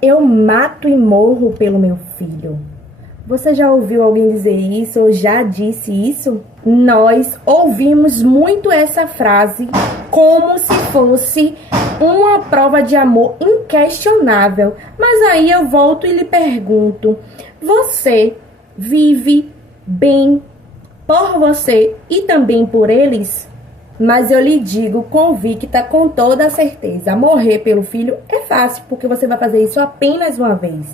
Eu mato e morro pelo meu filho. Você já ouviu alguém dizer isso ou já disse isso? Nós ouvimos muito essa frase como se fosse uma prova de amor inquestionável. Mas aí eu volto e lhe pergunto: você vive bem por você e também por eles? Mas eu lhe digo convicta, com toda a certeza, morrer pelo filho é fácil, porque você vai fazer isso apenas uma vez.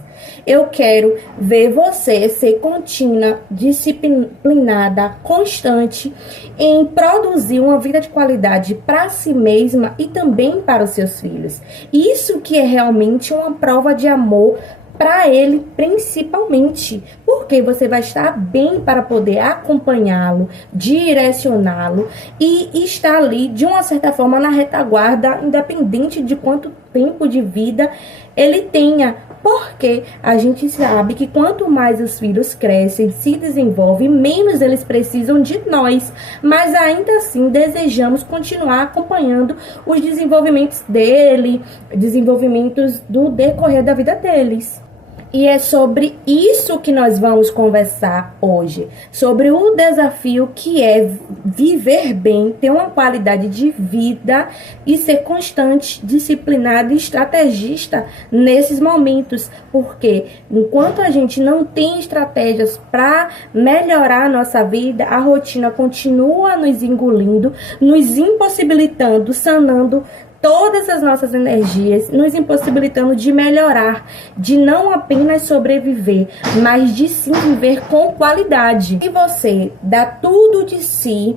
Eu quero ver você ser contínua, disciplinada, constante em produzir uma vida de qualidade para si mesma e também para os seus filhos. Isso que é realmente uma prova de amor para ele, principalmente, porque você vai estar bem para poder acompanhá-lo, direcioná-lo e estar ali de uma certa forma na retaguarda, independente de quanto tempo de vida ele tenha. Porque a gente sabe que quanto mais os filhos crescem, se desenvolvem, menos eles precisam de nós. Mas ainda assim desejamos continuar acompanhando os desenvolvimentos dele, desenvolvimentos do decorrer da vida deles. E é sobre isso que nós vamos conversar hoje, sobre o desafio que é viver bem, ter uma qualidade de vida e ser constante, disciplinado e estrategista nesses momentos, porque enquanto a gente não tem estratégias para melhorar a nossa vida, a rotina continua nos engolindo, nos impossibilitando, sanando todas as nossas energias, nos impossibilitando de melhorar, de não apenas sobreviver, mas de sim viver com qualidade. E você dá tudo de si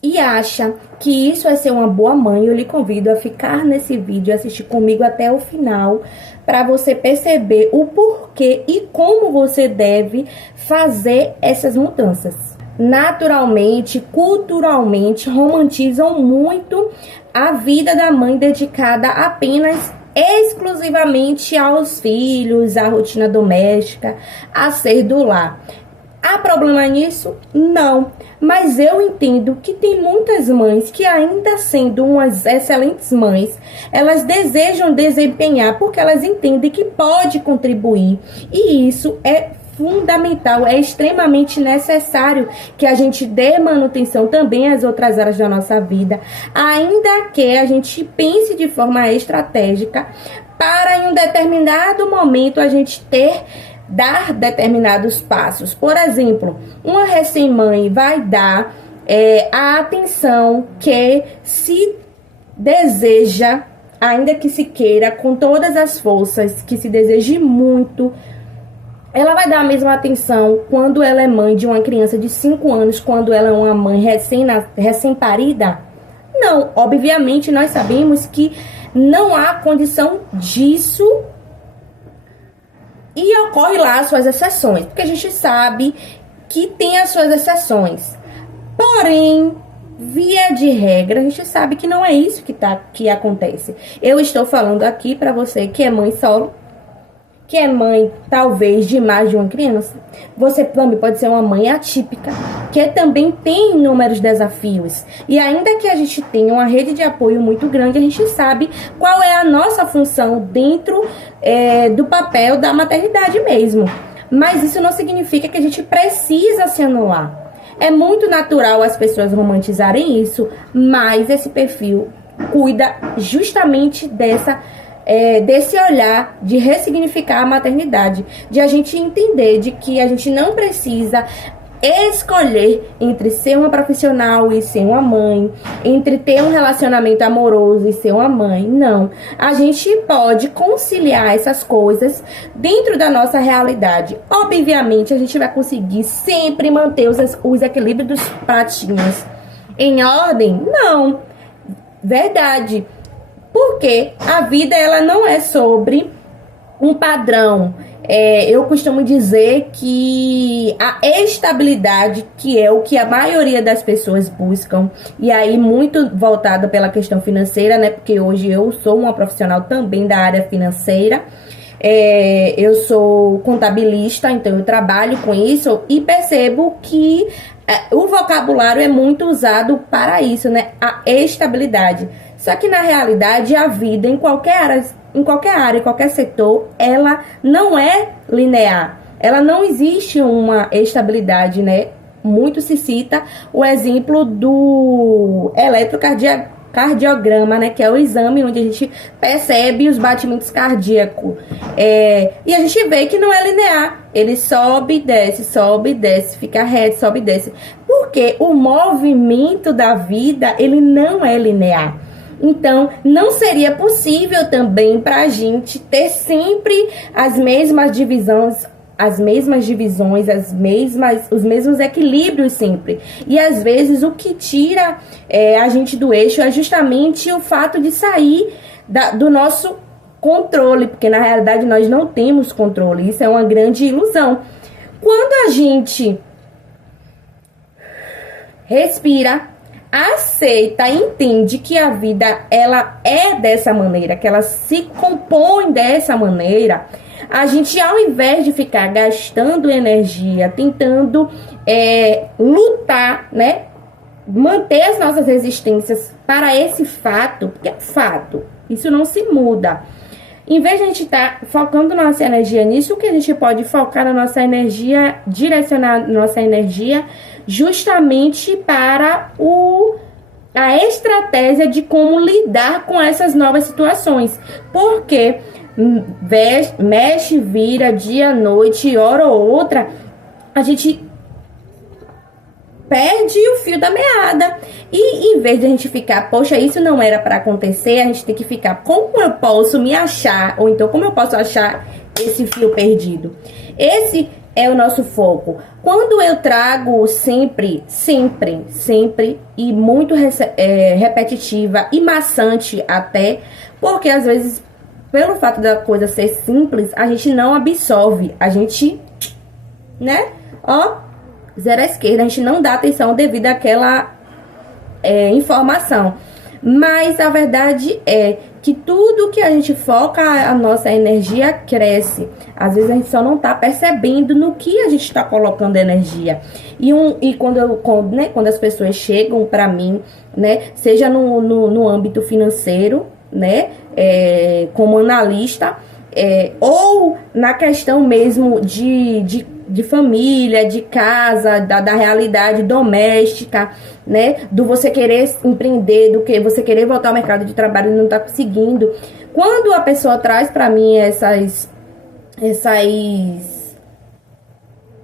e acha que isso é ser uma boa mãe, eu lhe convido a ficar nesse vídeo e assistir comigo até o final, para você perceber o porquê e como você deve fazer essas mudanças. Naturalmente, culturalmente, romantizam muito a vida da mãe dedicada apenas exclusivamente aos filhos, à rotina doméstica, a ser do lar. Há problema nisso? Não. Mas eu entendo que tem muitas mães que, ainda sendo umas excelentes mães, elas desejam desempenhar porque elas entendem que pode contribuir. E isso é fundamental, é extremamente necessário que a gente dê manutenção também às outras áreas da nossa vida, ainda que a gente pense de forma estratégica para, em um determinado momento, a gente dar determinados passos. Por exemplo, uma recém-mãe vai dar a atenção que se deseja, ainda que se queira, com todas as forças, que se deseje muito. Ela vai dar a mesma atenção quando ela é mãe de uma criança de 5 anos, quando ela é uma mãe recém-parida? Não, obviamente nós sabemos que não há condição disso e ocorre lá as suas exceções, porque a gente sabe que tem as suas exceções. Porém, via de regra, a gente sabe que não é isso que acontece. Eu estou falando aqui para você que é mãe solo, que é mãe, talvez, de mais de uma criança. Você também pode ser uma mãe atípica, que também tem inúmeros desafios. E ainda que a gente tenha uma rede de apoio muito grande, a gente sabe qual é a nossa função dentro do papel da maternidade mesmo. Mas isso não significa que a gente precisa se anular. É muito natural as pessoas romantizarem isso, mas esse perfil cuida justamente desse olhar de ressignificar a maternidade, de a gente entender de que a gente não precisa escolher entre ser uma profissional e ser uma mãe, entre ter um relacionamento amoroso e ser uma mãe. Não, a gente pode conciliar essas coisas dentro da nossa realidade. Obviamente a gente vai conseguir sempre manter os equilíbrios dos pratinhos em ordem? Não, verdade. Porque a vida, ela não é sobre um padrão. Eu costumo dizer que a estabilidade, que é o que a maioria das pessoas buscam, e aí muito voltada pela questão financeira, né? Porque hoje eu sou uma profissional também da área financeira. Eu sou contabilista, então eu trabalho com isso e percebo que o vocabulário é muito usado para isso, né? A estabilidade. Só que na realidade a vida em qualquer área, em qualquer setor, ela não é linear. Ela não existe uma estabilidade, Muito se cita o exemplo do eletrocardiograma, Que é o exame onde a gente percebe os batimentos cardíacos. E a gente vê que não é linear. Ele sobe, desce, fica reto, sobe e desce. Porque o movimento da vida, ele não é linear. Então, não seria possível também para a gente ter sempre as mesmas divisões, os mesmos equilíbrios sempre. E às vezes o que tira a gente do eixo é justamente o fato de sair do nosso controle, porque na realidade nós não temos controle. Isso é uma grande ilusão. Quando a gente respira, aceita, entende que a vida ela é dessa maneira, que ela se compõe dessa maneira, a gente, ao invés de ficar gastando energia, tentando lutar, manter as nossas resistências para esse fato, porque é fato, isso não se muda. Em vez de a gente estar focando nossa energia nisso, o que a gente pode focar na nossa energia, direcionar nossa energia justamente para a estratégia de como lidar com essas novas situações. Porque mexe, vira, dia, noite, hora ou outra, a gente perde o fio da meada. E em vez de a gente ficar, poxa, isso não era para acontecer, a gente tem que ficar, como eu posso me achar? Ou então, como eu posso achar esse fio perdido? Esse é o nosso foco. Quando eu trago sempre, e muito repetitiva e maçante até, porque às vezes, pelo fato da coisa ser simples, a gente não absorve, a gente, zero à esquerda, a gente não dá atenção devido àquela informação. Mas a verdade é que tudo que a gente foca, a nossa energia cresce. Às vezes a gente só não está percebendo no que a gente está colocando energia. E quando as pessoas chegam para mim, seja no âmbito financeiro, como analista, ou na questão mesmo de família, de casa, da realidade doméstica, do você querer empreender, do que você querer voltar ao mercado de trabalho e não tá conseguindo. Quando a pessoa traz para mim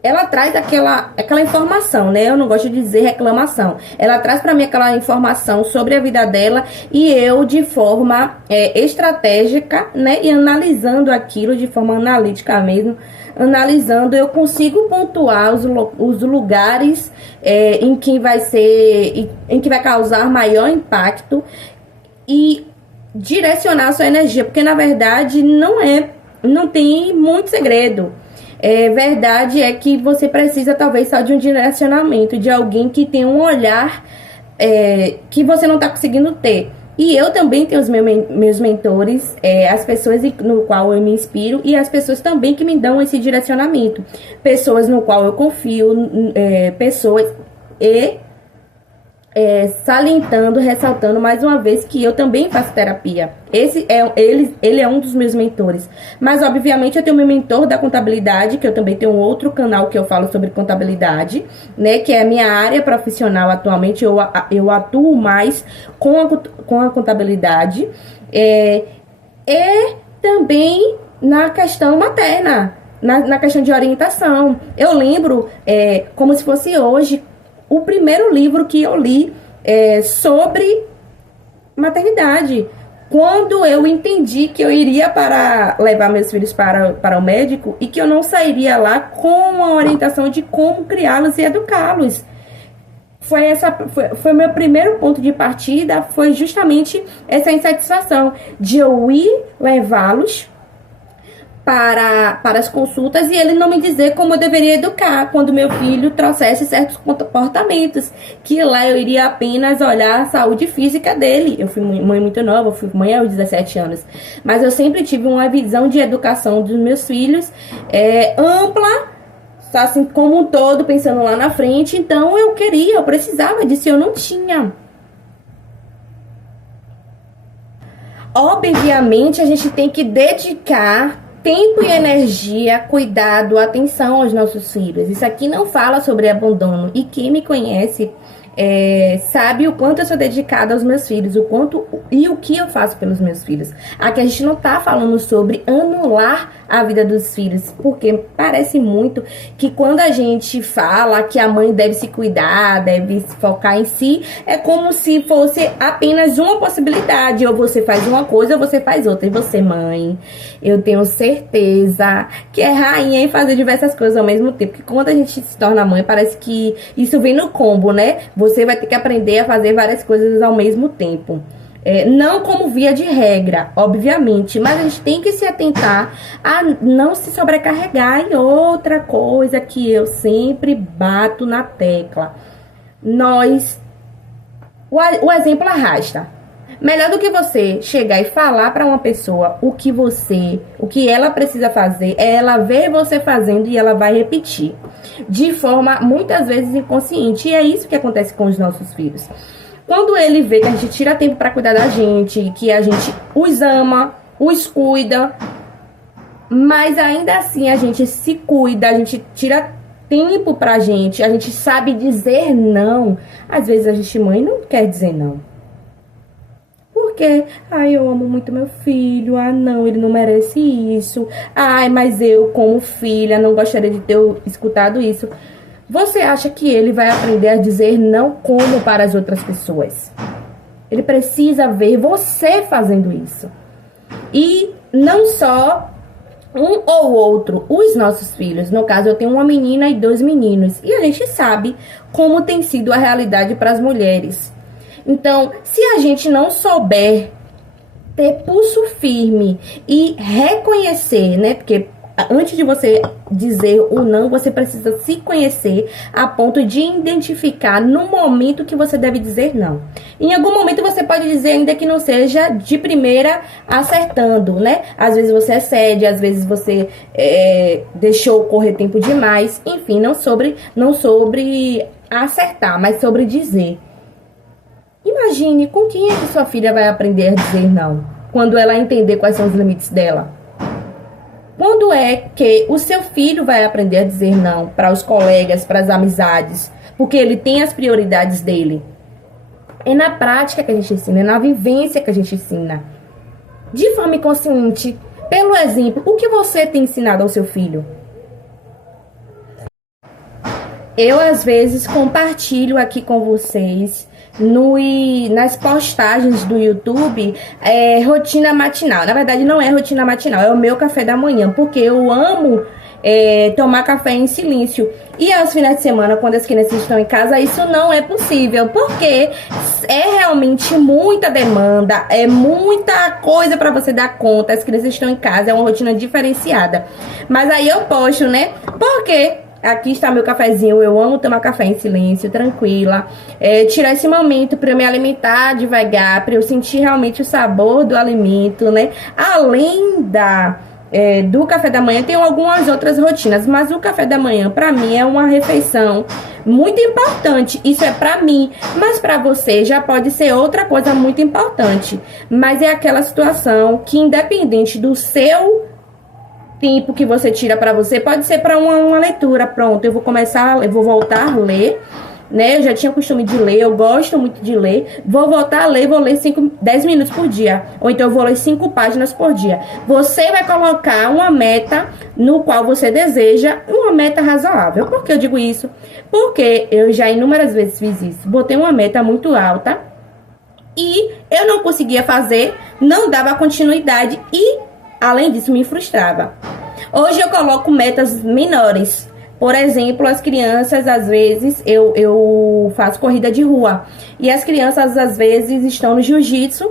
ela traz aquela informação, eu não gosto de dizer reclamação. Ela traz para mim aquela informação sobre a vida dela e eu, de forma estratégica, e analisando aquilo de forma analítica mesmo, eu consigo pontuar os lugares em que vai causar maior impacto e direcionar a sua energia, porque na verdade não tem muito segredo. Verdade é que você precisa talvez só de um direcionamento, de alguém que tem um olhar que você não está conseguindo ter. E eu também tenho os meus mentores, as pessoas no qual eu me inspiro e as pessoas também que me dão esse direcionamento. Pessoas no qual eu confio, pessoas salientando, ressaltando mais uma vez que eu também faço terapia. Ele é um dos meus mentores. Mas, obviamente, eu tenho meu mentor da contabilidade, que eu também tenho um outro canal que eu falo sobre contabilidade, que é a minha área profissional atualmente. Eu atuo mais com a contabilidade. E também na questão materna, na questão de orientação. Eu lembro, como se fosse hoje, o primeiro livro que eu li sobre maternidade. Quando eu entendi que eu iria levar meus filhos para o médico e que eu não sairia lá com a orientação de como criá-los e educá-los. Foi meu primeiro ponto de partida, foi justamente essa insatisfação de eu ir levá-los para as consultas e ele não me dizer como eu deveria educar quando meu filho trouxesse certos comportamentos, que lá eu iria apenas olhar a saúde física dele. Eu fui mãe muito nova, eu fui mãe aos 17 anos, mas eu sempre tive uma visão de educação dos meus filhos ampla, assim como um todo, pensando lá na frente. Então eu precisava disso, eu não tinha. Obviamente a gente tem que dedicar tempo e energia, cuidado, atenção aos nossos filhos. Isso aqui não fala sobre abandono. E quem me conhece sabe o quanto eu sou dedicada aos meus filhos, o quanto e o que eu faço pelos meus filhos. Aqui a gente não tá falando sobre anular a vida dos filhos, porque parece muito que quando a gente fala que a mãe deve se cuidar, deve se focar em si, é como se fosse apenas uma possibilidade, ou você faz uma coisa ou você faz outra. E você, mãe, eu tenho certeza que é rainha em fazer diversas coisas ao mesmo tempo, porque quando a gente se torna mãe, parece que isso vem no combo, né? Você vai ter que aprender a fazer várias coisas ao mesmo tempo. Não como via de regra, obviamente, mas a gente tem que se atentar a não se sobrecarregar. E outra coisa que eu sempre bato na tecla, o exemplo arrasta. Melhor do que você chegar e falar para uma pessoa o que ela precisa fazer, é ela ver você fazendo e ela vai repetir, de forma muitas vezes inconsciente. E é isso que acontece com os nossos filhos. Quando ele vê que a gente tira tempo para cuidar da gente, que a gente os ama, os cuida, mas ainda assim a gente se cuida, a gente tira tempo pra gente, a gente sabe dizer não. Às vezes a gente, mãe, não quer dizer não. Porque, eu amo muito meu filho, não, ele não merece isso. Mas eu, como filha, não gostaria de ter escutado isso. Você acha que ele vai aprender a dizer não como para as outras pessoas? Ele precisa ver você fazendo isso. E não só um ou outro, os nossos filhos. No caso, eu tenho uma menina e 2 meninos. E a gente sabe como tem sido a realidade para as mulheres. Então, se a gente não souber ter pulso firme e reconhecer, né? Porque antes de você dizer o não, você precisa se conhecer a ponto de identificar no momento que você deve dizer não. Em algum momento você pode dizer, ainda que não seja de primeira acertando, né? Às vezes você excede, às vezes você deixou correr tempo demais. Enfim, não sobre acertar, mas sobre dizer. Imagine com quem é que sua filha vai aprender a dizer não, quando ela entender quais são os limites dela. Quando é que o seu filho vai aprender a dizer não para os colegas, para as amizades, porque ele tem as prioridades dele? É na prática que a gente ensina, é na vivência que a gente ensina. De forma inconsciente, pelo exemplo, o que você tem ensinado ao seu filho? Eu, às vezes, compartilho aqui com vocês nas postagens do YouTube rotina matinal. Na verdade, não é rotina matinal, é o meu café da manhã, porque eu amo tomar café em silêncio. E aos finais de semana, quando as crianças estão em casa, isso não é possível, porque é realmente muita demanda, é muita coisa para você dar conta. As crianças estão em casa, é uma rotina diferenciada. Mas aí eu posto, né? Porque aqui está meu cafezinho, eu amo tomar café em silêncio, tranquila. Tirar esse momento para eu me alimentar devagar, para eu sentir realmente o sabor do alimento, né? Além do café da manhã, tem algumas outras rotinas, mas o café da manhã, para mim, é uma refeição muito importante. Isso é para mim, mas para você já pode ser outra coisa muito importante. Mas é aquela situação que, independente do seu tempo que você tira para você, pode ser para uma leitura. Pronto, eu vou voltar a ler, né? Eu já tinha costume de ler, eu gosto muito de ler. Vou voltar a ler, vou ler 10 minutos por dia, ou então eu vou ler 5 páginas por dia. Você vai colocar uma meta no qual você deseja, uma meta razoável. Por que eu digo isso? Porque eu já inúmeras vezes fiz isso. Botei uma meta muito alta e eu não conseguia fazer, não dava continuidade e, além disso, me frustrava. Hoje eu coloco metas menores. Por exemplo, as crianças, às vezes, eu faço corrida de rua. E as crianças, às vezes, estão no jiu-jitsu.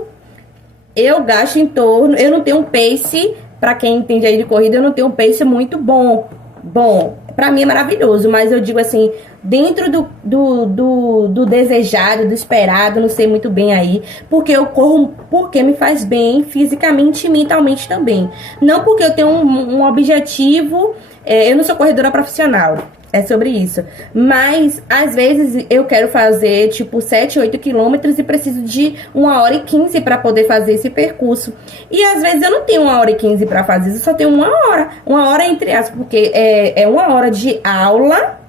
Eu gasto em torno... Eu não tenho um pace pra quem entende aí de corrida, eu não tenho um pace muito bom. Bom, pra mim é maravilhoso, mas eu digo assim, dentro do desejado, do esperado, não sei muito bem aí, porque eu corro porque me faz bem fisicamente e mentalmente também. Não porque eu tenho um objetivo, eu não sou corredora profissional. É sobre isso. Mas, às vezes, eu quero fazer, tipo, 7, 8 quilômetros e preciso de 1h15 para poder fazer esse percurso. E, às vezes, eu não tenho 1h15 para fazer, eu só tenho 1 hora. 1 hora entre aspas, porque é 1 hora de aula.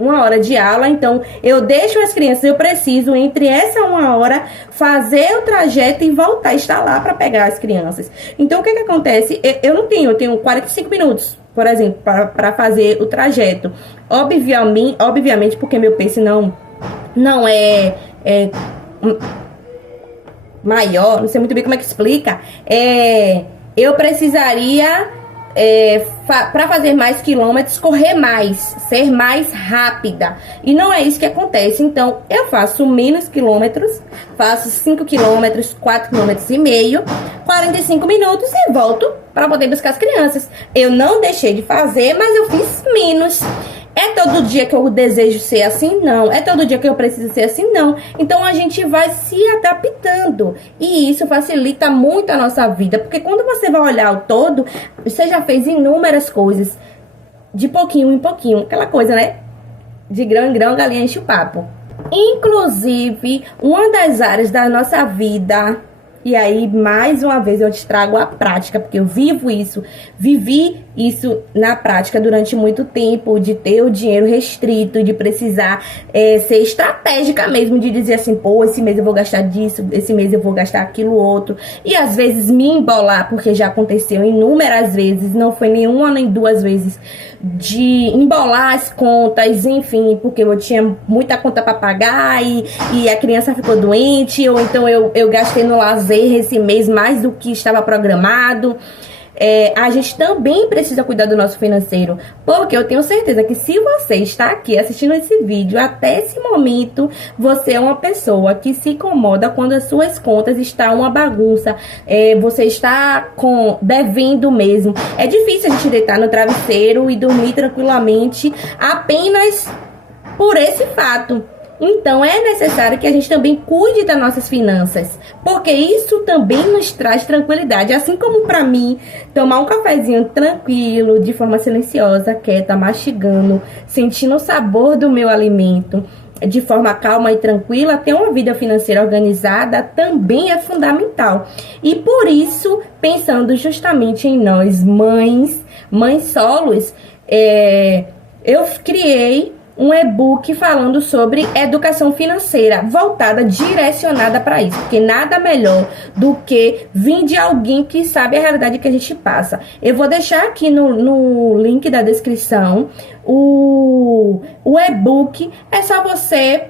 1 hora de aula, então eu deixo as crianças, eu preciso, entre essa 1 hora, fazer o trajeto e voltar a estar lá para pegar as crianças. Então, o que acontece? Eu tenho 45 minutos, por exemplo, para fazer o trajeto. Obviamente, porque meu pace não é maior, não sei muito bem como é que explica. Eu precisaria, para fazer mais quilômetros, correr mais, ser mais rápida. E não é isso que acontece. Então, eu faço menos quilômetros, faço 5 quilômetros, 4 quilômetros e meio, 45 minutos e volto para poder buscar as crianças. Eu não deixei de fazer, mas eu fiz menos. É todo dia que eu desejo ser assim? Não. É todo dia que eu preciso ser assim? Não. Então, a gente vai se adaptando. E isso facilita muito a nossa vida. Porque quando você vai olhar o todo, você já fez inúmeras coisas. De pouquinho em pouquinho. Aquela coisa, né? De grão em grão, a galinha enche o papo. Inclusive, uma das áreas da nossa vida... E aí, mais uma vez, eu te trago a prática, porque eu vivi isso na prática durante muito tempo, de ter o dinheiro restrito, de precisar ser estratégica mesmo, de dizer assim, pô, esse mês eu vou gastar disso, esse mês eu vou gastar aquilo outro. E às vezes me embolar, porque já aconteceu inúmeras vezes, não foi nenhuma nem duas vezes, de embolar as contas, enfim, porque eu tinha muita conta para pagar e a criança ficou doente, ou então eu gastei no lazer esse mês mais do que estava programado. A gente também precisa cuidar do nosso financeiro, porque eu tenho certeza que se você está aqui assistindo esse vídeo até esse momento, você é uma pessoa que se incomoda quando as suas contas estão uma bagunça, você está devendo mesmo. É difícil a gente deitar no travesseiro e dormir tranquilamente apenas por esse fato. Então, é necessário que a gente também cuide das nossas finanças, porque isso também nos traz tranquilidade. Assim como para mim, tomar um cafezinho tranquilo, de forma silenciosa, quieta, mastigando, sentindo o sabor do meu alimento, de forma calma e tranquila, ter uma vida financeira organizada também é fundamental. E por isso, pensando justamente em nós, mães solos, eu criei um e-book falando sobre educação financeira, voltada, direcionada para isso, porque nada melhor do que vir de alguém que sabe a realidade que a gente passa. Eu vou deixar aqui no link da descrição o e-book, é só você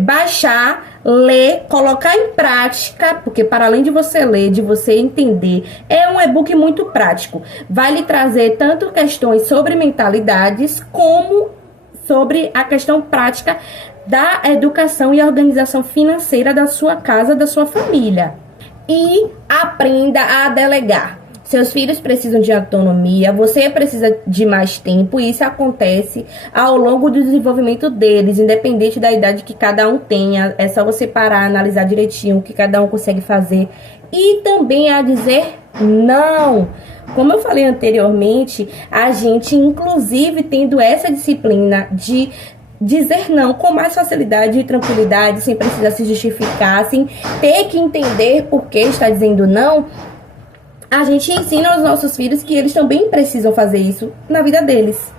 baixar, ler, colocar em prática, porque para além de você ler, de você entender, é um e-book muito prático. Vai lhe trazer tanto questões sobre mentalidades, como sobre a questão prática da educação e organização financeira da sua casa, da sua família. E aprenda a delegar. Seus filhos precisam de autonomia, você precisa de mais tempo, e isso acontece ao longo do desenvolvimento deles, independente da idade que cada um tenha. É só você parar, analisar direitinho o que cada um consegue fazer. E também a dizer não. Como eu falei anteriormente, a gente, inclusive, tendo essa disciplina de dizer não com mais facilidade e tranquilidade, sem precisar se justificar, sem ter que entender por que está dizendo não, a gente ensina aos nossos filhos que eles também precisam fazer isso na vida deles.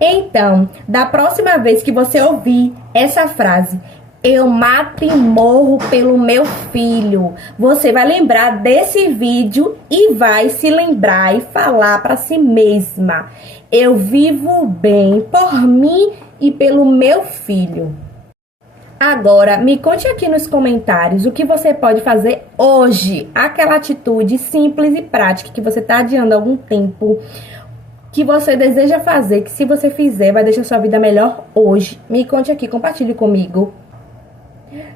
Então, da próxima vez que você ouvir essa frase, eu mato e morro pelo meu filho, você vai lembrar desse vídeo e vai se lembrar e falar para si mesma: eu vivo bem por mim e pelo meu filho. Agora, me conte aqui nos comentários o que você pode fazer hoje, aquela atitude simples e prática que você está adiando há algum tempo, que você deseja fazer, que se você fizer vai deixar sua vida melhor hoje. Me conte aqui, compartilhe comigo.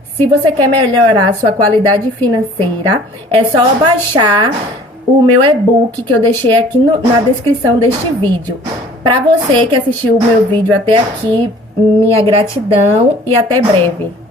Se você quer melhorar a sua qualidade financeira, é só baixar o meu e-book que eu deixei aqui na descrição deste vídeo. Para você que assistiu o meu vídeo até aqui, minha gratidão e até breve.